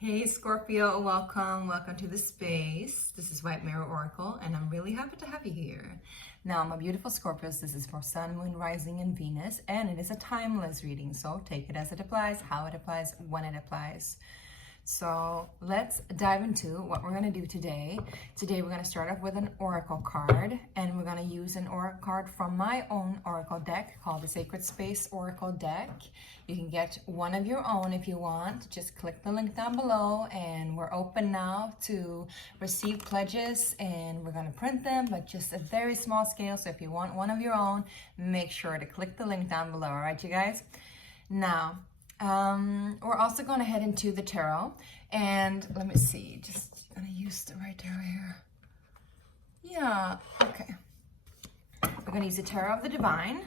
Hey Scorpio, welcome to the space. This is White Mirror Oracle, and I'm really happy to have you here. Now, my beautiful Scorpios, this is for Sun, Moon, Rising, and Venus, and it is a timeless reading, so take it as it applies, how it applies, when it applies. So let's dive into what we're going to do today. Today we're going to start off with an oracle card, and we're going to use an oracle card from my own oracle deck called the Sacred Space Oracle Deck. You can get one of your own if you want. Just click the link down below, and we're open now to receive pledges, and we're going to print them, but just a very small scale. So if you want one of your own, make sure to click the link down below. All right, you guys? Now, we're also going to head into the tarot, and let me see, just gonna use the right tarot here. Yeah, okay. We're gonna use the Tarot of the Divine.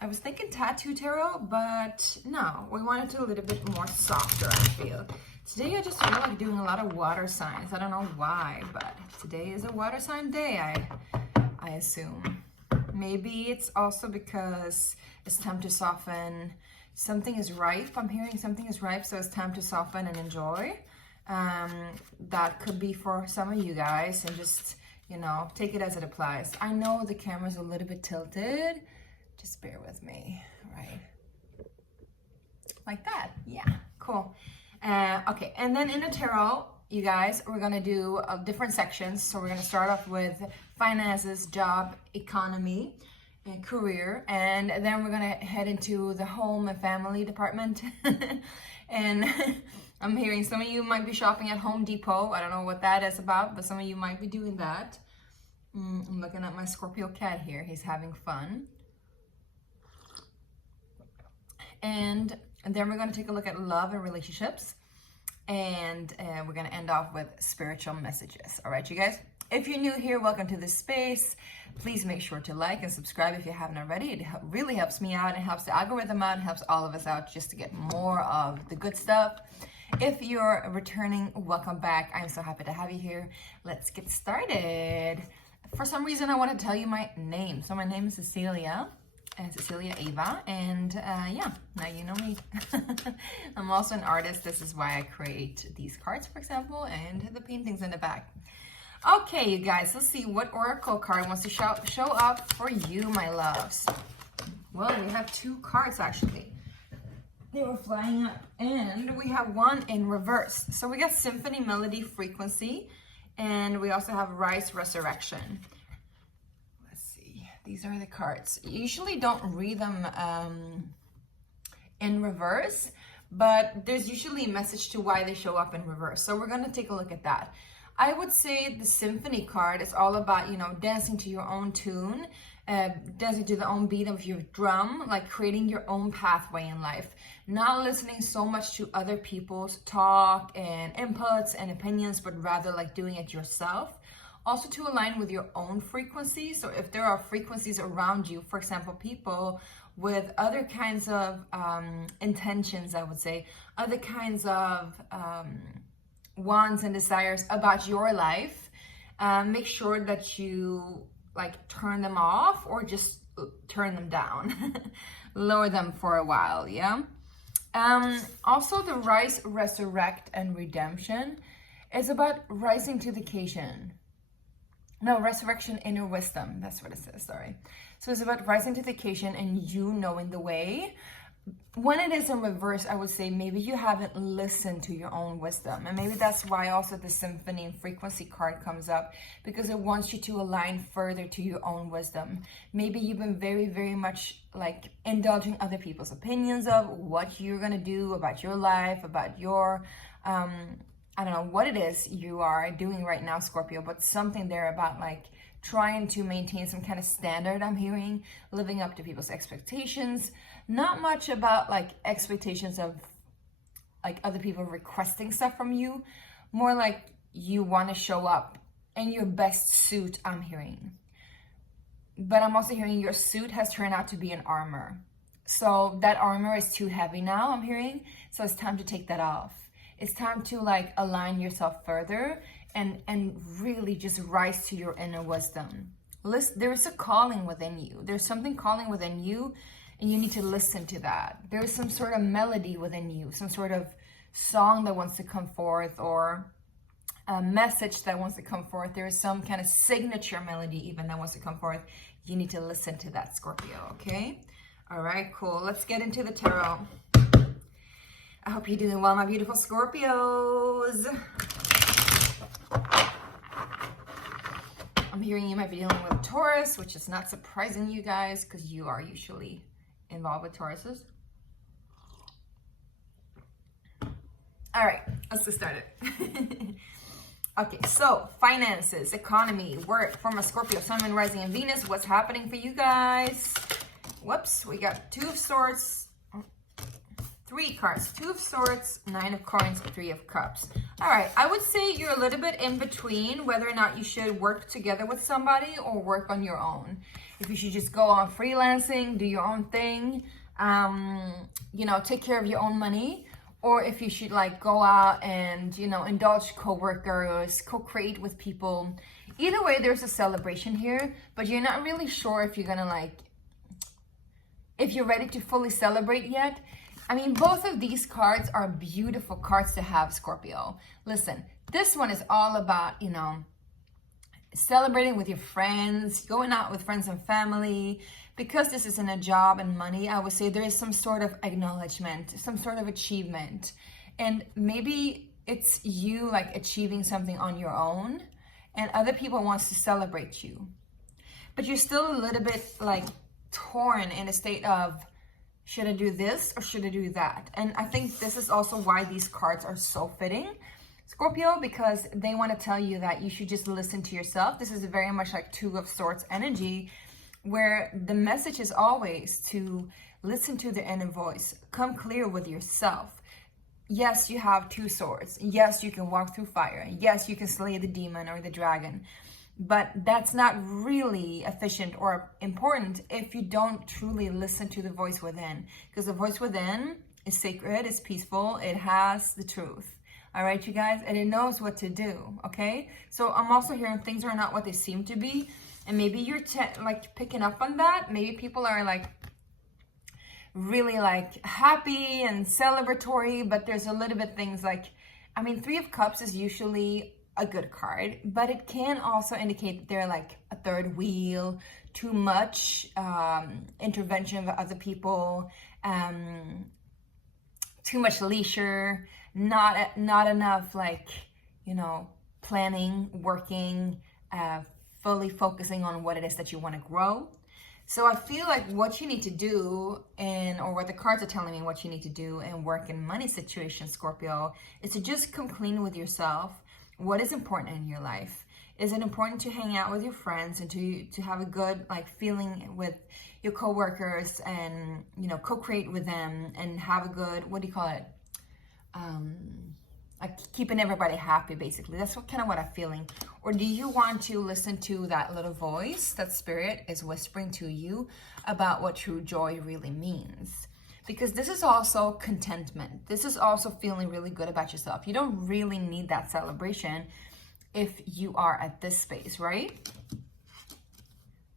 I was thinking Tattoo Tarot, but no, we want it to a little bit more softer, I feel. Today I just feel like doing a lot of water signs. I don't know why, but today is a water sign day, I assume. Maybe it's also because it's time to soften. Something is ripe. I'm hearing something is ripe, so it's time to soften and enjoy. That could be for some of you guys, and just, you know, take it as it applies. I know the camera's a little bit tilted. Just bear with me, right? Like that. Yeah, cool. Okay, and then in the tarot, you guys, we're gonna do different sections. So we're gonna start off with finances, job, economy, and career, and then we're gonna head into the home and family department. And I'm hearing some of you might be shopping at Home Depot. I don't know what that is about, but some of you might be doing that. I'm looking at my Scorpio cat here. He's having fun. And then we're gonna take a look at love and relationships, and we're gonna end off with spiritual messages. All right, you guys? If you're new here, welcome to this space. Please make sure to like and subscribe if you haven't already. It really helps me out. It helps the algorithm out. It helps all of us out just to get more of the good stuff. If you're returning, welcome back. I'm so happy to have you here. Let's get started. For some reason, I want to tell you my name. So my name is Cecilia. Cecilia Ava, and yeah, now you know me. I'm also an artist. This is why I create these cards, for example, and the paintings in the back. Okay, you guys, let's see what oracle card wants to show up for you, my loves. Well, we have two cards, actually. They were flying up, and we have one in reverse. So we got Symphony, Melody, Frequency, and we also have Rise, Resurrection. Let's see. These are the cards. You usually don't read them in reverse, but there's usually a message to why they show up in reverse. So we're going to take a look at that. I would say the Symphony card is all about, you know, dancing to your own tune, dancing to the own beat of your drum, like creating your own pathway in life, not listening so much to other people's talk and inputs and opinions, but rather like doing it yourself. Also to align with your own frequency. So if there are frequencies around you, for example, people with other kinds of intentions, I would say, other kinds of wants and desires about your life, make sure that you like turn them off or just turn them down. Lower them for a while. Yeah. Also the Rise, Resurrect, and Redemption is about rising to the occasion. No, Resurrection, Inner Wisdom, that's what it says, sorry. So it's about rising to the occasion and you knowing the way. When it is in reverse, I would say maybe you haven't listened to your own wisdom. And maybe that's why also the Symphony and Frequency card comes up, because it wants you to align further to your own wisdom. Maybe you've been very, very much like indulging other people's opinions of what you're going to do about your life, about your, I don't know what it is you are doing right now, Scorpio, but something there about like trying to maintain some kind of standard, I'm hearing, living up to people's expectations. Not much about like expectations of like other people requesting stuff from you. More like you want to show up in your best suit, I'm hearing. But I'm also hearing your suit has turned out to be an armor. So that armor is too heavy now, I'm hearing. So it's time to take that off. It's time to like align yourself further and really just rise to your inner wisdom. There is a calling within you. There's something calling within you, and you need to listen to that. There's some sort of melody within you, some sort of song that wants to come forth, or a message that wants to come forth. There is some kind of signature melody even that wants to come forth. You need to listen to that, Scorpio, okay? All right, cool. Let's get into the tarot. I hope you're doing well, my beautiful Scorpios. I'm hearing you might be dealing with Taurus, which is not surprising, you guys, because you are usually involved with Tauruses. All right, let's get started. Okay, so finances, economy, work for my Scorpio, Sun, Moon, Rising, and Venus. What's happening for you guys? Whoops, we got Two of Swords, 3 cards, 2 of Swords, 9 of Coins, 3 of Cups. All right, I would say you're a little bit in between whether or not you should work together with somebody or work on your own. If you should just go on freelancing, do your own thing, you know, take care of your own money, or if you should like go out and, you know, indulge co-workers, co-create with people. Either way, there's a celebration here, but you're not really sure if you're gonna like, if you're ready to fully celebrate yet. I mean, both of these cards are beautiful cards to have, Scorpio. Listen, this one is all about, you know, celebrating with your friends, going out with friends and family. Because this isn't a job and money, I would say there is some sort of acknowledgement, some sort of achievement. And maybe it's you like achieving something on your own and other people wants to celebrate you. But you're still a little bit like torn in a state of, should I do this or should I do that? And I think this is also why these cards are so fitting, Scorpio, because they want to tell you that you should just listen to yourself. This is very much like Two of Swords energy, where the message is always to listen to the inner voice, come clear with yourself. Yes, you have 2 swords. Yes, you can walk through fire. Yes, you can slay the demon or the dragon. But that's not really efficient or important if you don't truly listen to the voice within. Because the voice within is sacred, it's peaceful, it has the truth. All right, you guys? And it knows what to do, okay? So I'm also hearing things are not what they seem to be. And maybe you're like picking up on that. Maybe people are like really like happy and celebratory, but there's a little bit things like, I mean, 3 of Cups is usually a good card, but it can also indicate that they're like a third wheel, too much intervention of other people, too much leisure, not enough like, you know, planning, working, fully focusing on what it is that you want to grow. So I feel like what you need to do, or what the cards are telling me what you need to do in work and money situations, Scorpio, is to just come clean with yourself. What is important in your life? Is it important to hang out with your friends and to have a good like feeling with your coworkers and, you know, co-create with them and have a good, what do you call it? Like keeping everybody happy, basically. That's kind of what I'm feeling. Or do you want to listen to that little voice that spirit is whispering to you about what true joy really means? Because this is also contentment. This is also feeling really good about yourself. You don't really need that celebration if you are at this space, right?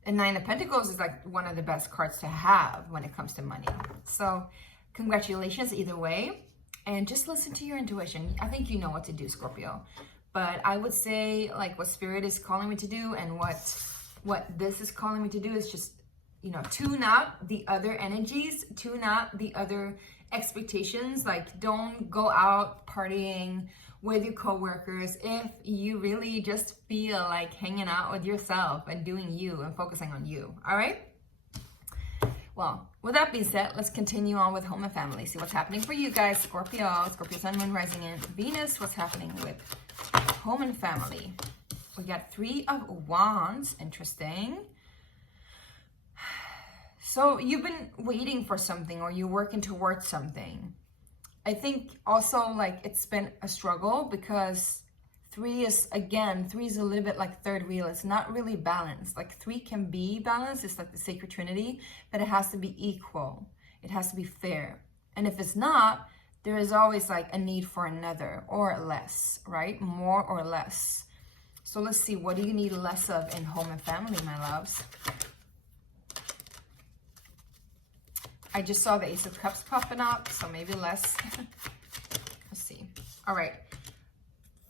And 9 of Pentacles is like one of the best cards to have when it comes to money. So congratulations either way. And just listen to your intuition. I think you know what to do, Scorpio. But I would say like what spirit is calling me to do and what this is calling me to do is just, you know, tune out the other energies, tune out the other expectations. Like don't go out partying with your coworkers if you really just feel like hanging out with yourself and doing you and focusing on you. All right? Well, with that being said, let's continue on with home and family. See what's happening for you guys, Scorpio, Sun, Moon, Rising, and Venus. What's happening with home and family? We got 3 of Wands. Interesting. So you've been waiting for something or you're working towards something. I think also like it's been a struggle because 3 is a little bit like third wheel. It's not really balanced. Like 3 can be balanced. It's like the sacred trinity, but it has to be equal. It has to be fair. And if it's not, there is always like a need for another or less, right? More or less. So let's see, what do you need less of in home and family, my loves? I just saw the Ace of Cups popping up, so maybe less. Let's see. All right.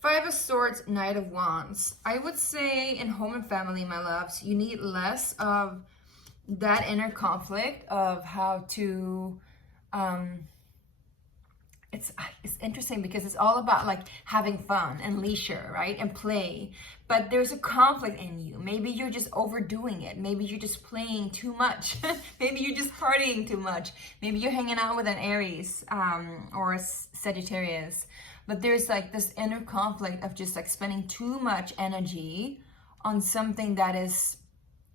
Five of Swords, Knight of Wands. I would say in home and family, my loves, you need less of that inner conflict of how to, it's interesting because it's all about like having fun and leisure, right? And play. But there's a conflict in you. Maybe you're just overdoing it. Maybe you're just playing too much. Maybe you're just partying too much. Maybe you're hanging out with an Aries or a Sagittarius. But there's like this inner conflict of just like spending too much energy on something that is,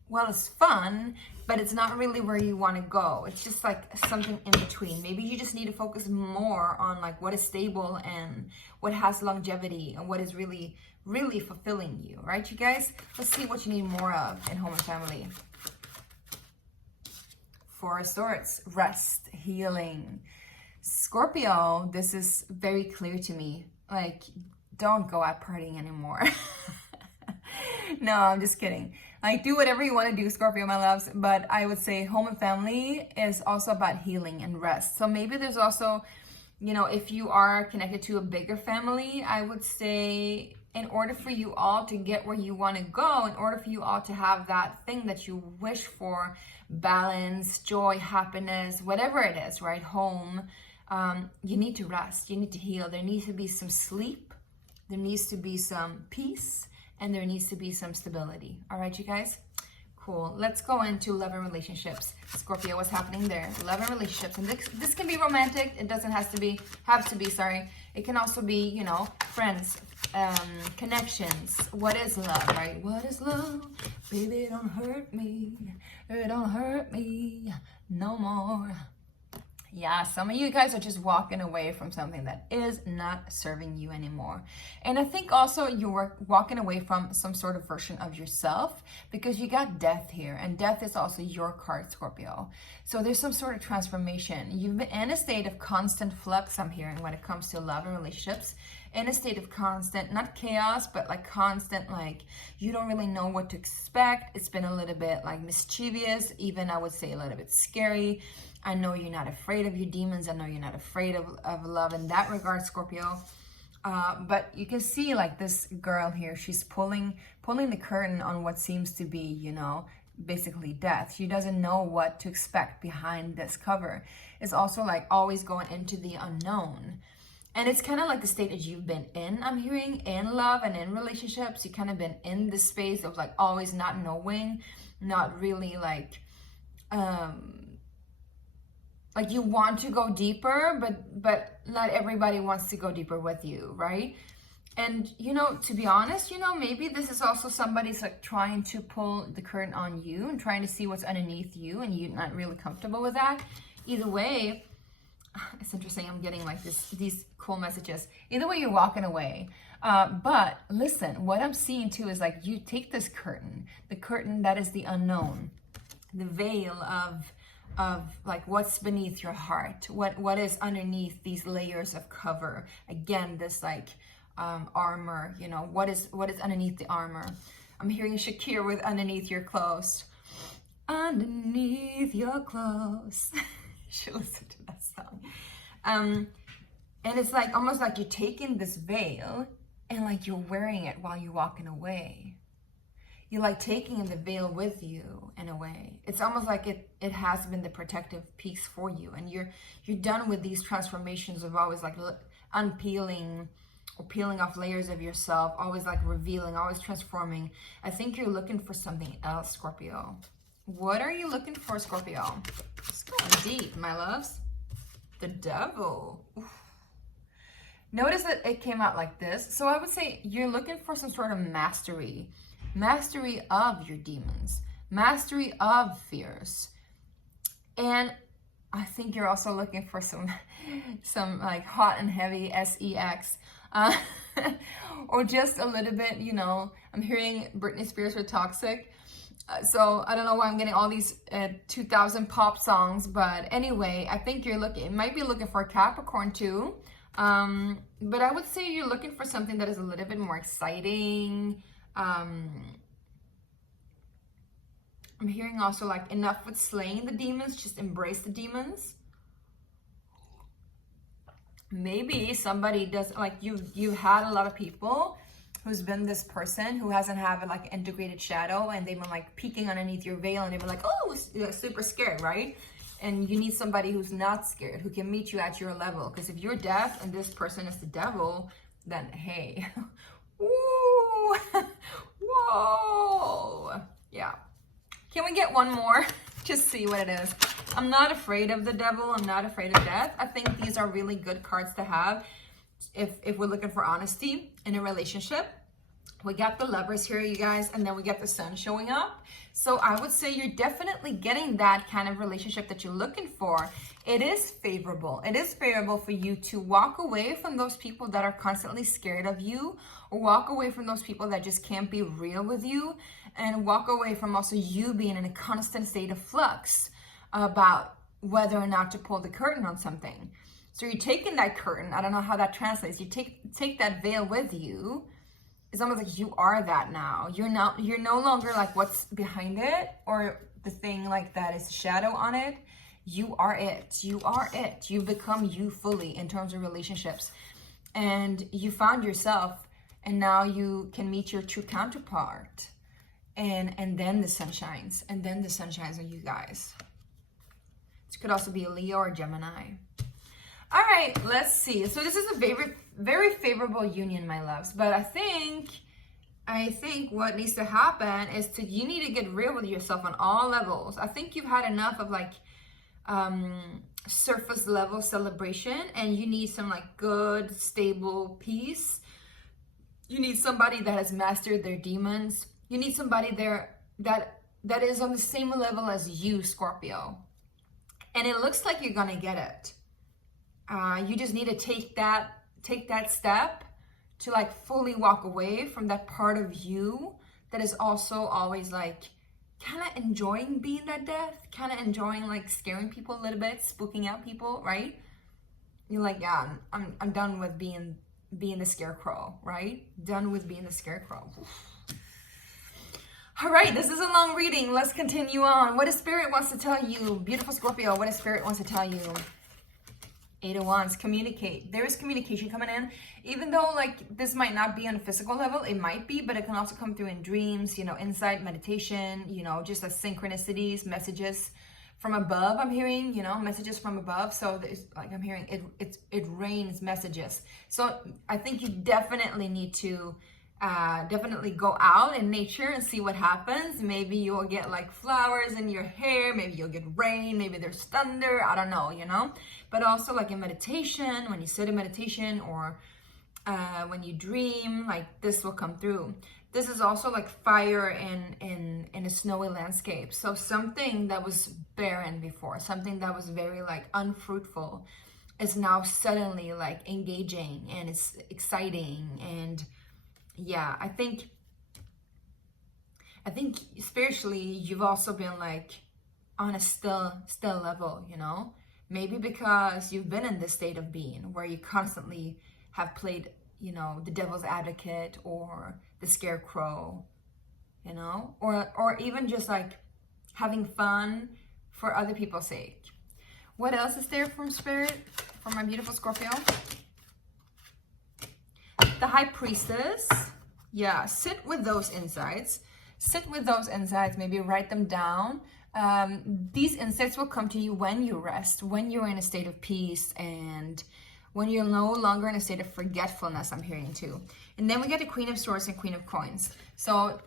well, it's fun, but it's not really where you want to go. It's just like something in between. Maybe you just need to focus more on like what is stable and what has longevity and what is really, really fulfilling you, right, you guys? Let's see what you need more of in home and family. Four of Swords, rest, healing. Scorpio, this is very clear to me. Like, don't go out partying anymore. No, I'm just kidding. Like, do whatever you want to do, Scorpio, my loves. But I would say home and family is also about healing and rest. So maybe there's also, you know, if you are connected to a bigger family, I would say in order for you all to get where you want to go, in order for you all to have that thing that you wish for, balance, joy, happiness, whatever it is, right? Home, you need to rest. You need to heal. There needs to be some sleep. There needs to be some peace. And there needs to be some stability. All right, you guys? Cool. Let's go into love and relationships. Scorpio, what's happening there? Love and relationships. And this can be romantic. It doesn't have to be, sorry. It can also be, you know, friends, connections. What is love, right? What is love? Baby, don't hurt me. Don't hurt me no more. Yeah, some of you guys are just walking away from something that is not serving you anymore. And I think also you're walking away from some sort of version of yourself because you got death here. And death is also your card, Scorpio. So there's some sort of transformation. You've been in a state of constant flux, I'm hearing, when it comes to love and relationships. In a state of constant, not chaos, but like constant, like you don't really know what to expect. It's been a little bit like mischievous, even I would say a little bit scary. I know you're not afraid of your demons. I know you're not afraid of love in that regard, Scorpio. But you can see like this girl here, she's pulling the curtain on what seems to be, you know, basically death. She doesn't know what to expect behind this cover. It's also like always going into the unknown. And it's kind of like the state that you've been in, I'm hearing, in love and in relationships. You kind of been in this space of like always not knowing, not really like you want to go deeper, but not everybody wants to go deeper with you, right? And, you know, to be honest, you know, maybe this is also somebody's like trying to pull the curtain on you and trying to see what's underneath you and you're not really comfortable with that. Either way, it's interesting. I'm getting like these cool messages. Either way, you're walking away. But listen, what I'm seeing too is like you take this curtain, the curtain that is the unknown, the veil of like what's beneath your heart, what is underneath these layers of cover. Again, this like armor, you know, what is underneath the armor. I'm hearing Shakira with underneath your clothes. Underneath your clothes. You should listen to that song. And it's like almost like you're taking this veil and like you're wearing it while you're walking away. You're like taking the veil with you in a way. It's almost like it has been the protective piece for you, and you're done with these transformations of always like unpeeling or peeling off layers of yourself, always like revealing, always transforming. I think you're looking for something else, Scorpio. What are you looking for, Scorpio? It's going deep, my loves. The Devil. Oof. Notice that it came out like this. So I would say you're looking for some sort of mastery of your demons, mastery of fears. And I think you're also looking for some like hot and heavy sex, or just a little bit, you know, I'm hearing Britney Spears with Toxic. So I don't know why I'm getting all these 2000 pop songs, but anyway, I think you might be looking for a Capricorn too. But I would say you're looking for something that is a little bit more exciting. I'm hearing also like enough with slaying the demons, just embrace the demons. maybe somebody does, like you've had a lot of people who's been this person who hasn't had like an integrated shadow, and they've been like peeking underneath your veil, and they've been like, oh, super scared, right? And you need somebody who's not scared, who can meet you at your level. Because if you're deaf and this person is the devil, then hey, ooh, whoa, yeah. Can we get one more? Just see what it is. I'm not afraid of the devil. I'm not afraid of death. I think these are really good cards to have if we're looking for honesty in a relationship. We got the Lovers here, you guys, and then we get the Sun showing up. So I would say you're definitely getting that kind of relationship that you're looking for. It is favorable. It is favorable for you to walk away from those people that are constantly scared of you, or walk away from those people that just can't be real with you, and walk away from also you being in a constant state of flux about whether or not to pull the curtain on something. So you're taking that curtain, I don't know how that translates, you take that veil with you. It's almost like you are that now. You're no longer like what's behind it, or the thing like that is a shadow on it. You are it. You are it. You've become you fully in terms of relationships. And you found yourself, and now you can meet your true counterpart. And then the sun shines. And then the sun shines on you guys. This could also be a Leo or Gemini. All right, let's see. So this is a very favorable union, my loves. But I think what needs to happen is you need to get real with yourself on all levels. I think you've had enough of like surface level celebration, and you need some like good, stable peace. You need somebody that has mastered their demons. You need somebody there that is on the same level as you, Scorpio. And it looks like you're gonna get it. You just need to take that step to like fully walk away from that part of you that is also always like kind of enjoying being that death, kind of enjoying like scaring people a little bit, spooking out people, right? You're like, yeah, I'm done with being the scarecrow, right? Done with being the scarecrow. All right, this is a long reading. Let's continue on. What does Spirit wants to tell you? Beautiful Scorpio, what does Spirit wants to tell you? 8 of Wands, communicate. There is communication coming in, even though like this might not be on a physical level, it might be, but it can also come through in dreams, you know, insight, meditation, you know, just as synchronicities, messages from above. I'm hearing, you know, messages from above. So there's like, I'm hearing it rains messages. So I think you definitely need to definitely go out in nature and see what happens. Maybe you'll get like flowers in your hair, maybe you'll get rain, maybe there's thunder, I don't know, you know. But also like in meditation, when you sit in meditation, or when you dream, like this will come through. This is also like fire in a snowy landscape. So something that was barren before, something that was very like unfruitful, is now suddenly like engaging, and it's exciting. And yeah, I think spiritually you've also been like on a still level, you know, maybe because you've been in this state of being where you constantly have played, you know, the devil's advocate or the scarecrow, you know, or even just like having fun for other people's sake. What else is there from Spirit for my beautiful Scorpio? The High Priestess. Yeah, sit with those insights. Sit with those insights, maybe write them down. These insights will come to you when you rest, when you're in a state of peace, and when you're no longer in a state of forgetfulness, I'm hearing too. And then we get the Queen of Swords and Queen of Coins. So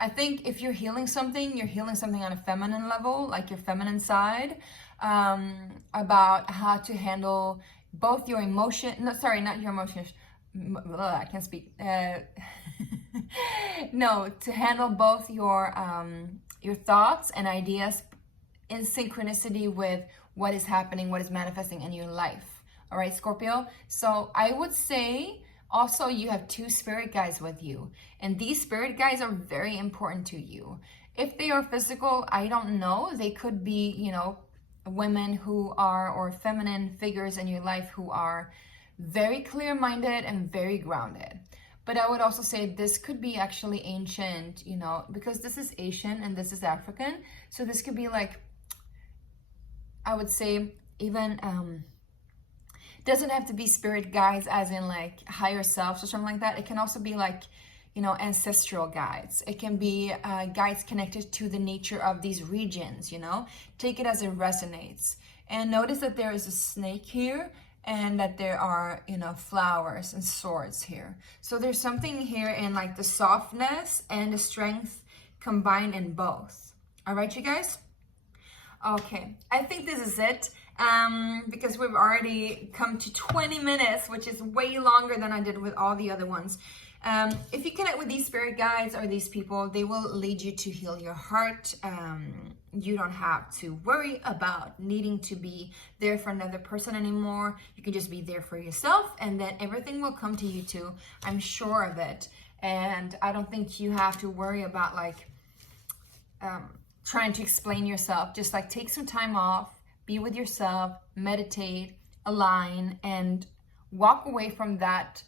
I think if you're healing something on a feminine level, like your feminine side, about how to handle both your emotion, no, sorry, not your emotions, I can't speak. No, to handle both your thoughts and ideas in synchronicity with what is happening, what is manifesting in your life. All right, Scorpio. So I would say also you have 2 spirit guides with you, and these spirit guides are very important to you. If they are physical, I don't know. They could be, you know, women who are, or feminine figures in your life who are very clear-minded and very grounded. But I would also say this could be actually ancient, you know, because this is Asian and this is African. So this could be like, I would say even Doesn't have to be spirit guides as in like higher selves or something like that. It can also be like, you know, ancestral guides. It can be guides connected to the nature of these regions, you know. Take it as it resonates. And notice that there is a snake here and that there are, you know, flowers and swords here. So there's something here in like the softness and the strength combined in both. All right, you guys? Okay, I think this is it because we've already come to 20 minutes, which is way longer than I did with all the other ones. If you connect with these spirit guides or these people, they will lead you to heal your heart. You don't have to worry about needing to be there for another person anymore. You can just be there for yourself, and then everything will come to you too. I'm sure of it. And I don't think you have to worry about like trying to explain yourself. Just like take some time off, be with yourself, meditate, align, and walk away from that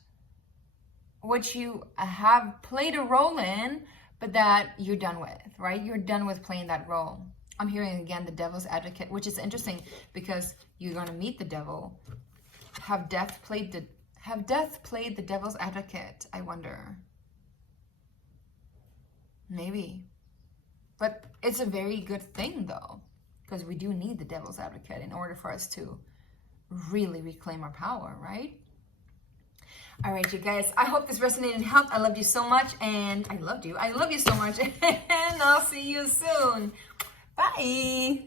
which you have played a role in, but that you're done with, right? You're done with playing that role. I'm hearing again the devil's advocate, which is interesting because you're going to meet the devil. Have death played the devil's advocate? I wonder. Maybe. But it's a very good thing though, because we do need the devil's advocate in order for us to really reclaim our power, right? All right, you guys, I hope this resonated and helped. I loved you so much, and I loved you. I love you so much, and I'll see you soon. Bye.